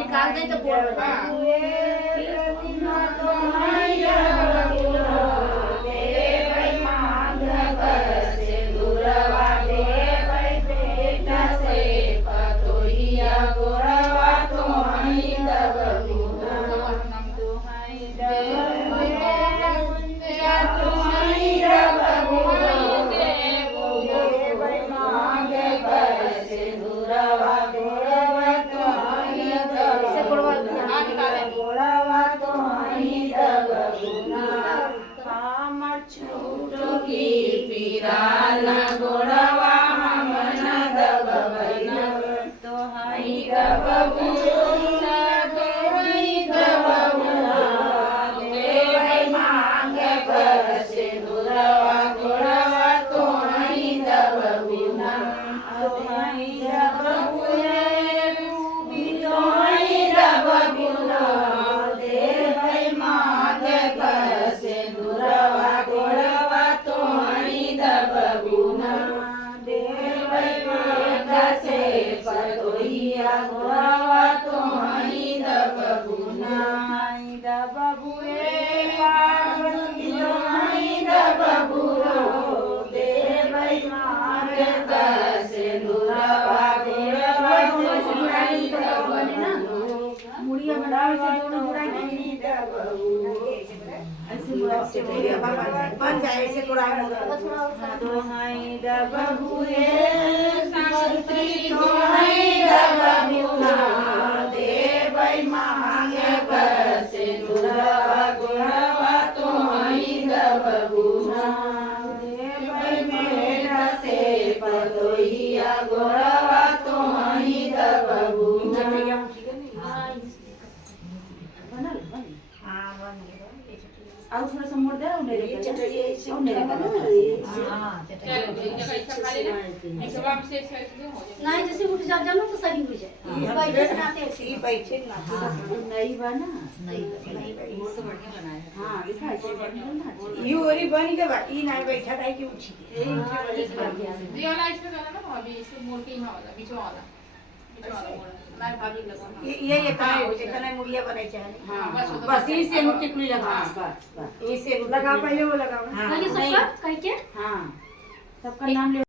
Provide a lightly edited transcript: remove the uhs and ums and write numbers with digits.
निकाल दे तो बोल बन जाए ऐसे थोड़ा दोहाई दबुए शास्त्री दोहाई दबुना देवै मांगे बसे दुरवा गुणवा तोहाई दबुना देवै मेरा से पतोहिया गुणवा तोहाई दबुना और थोड़ा सा मोड़ दे और मेरे को और मेरे को हां नहीं जैसे उठ जा जानो तो सही हो जाए बैठे बनाते हैं ये बैठे ना नहीं बना नहीं वो तो बढ़िया बनाया हां लिखा है ये ओरी बन के बाकी नहीं बैठा काहे की उठी ये वाला इसमें डाला ना अभी इसे मोड़ के यहां वाला बीच वाला मैं भाभी लगा ये इतना मुड़िया बनाई चाहिए हां बस इसे मुट्ठी कुली लगा बस इसे लगा पहले वो लगा हां ये सबका कह के हां सबका नाम ले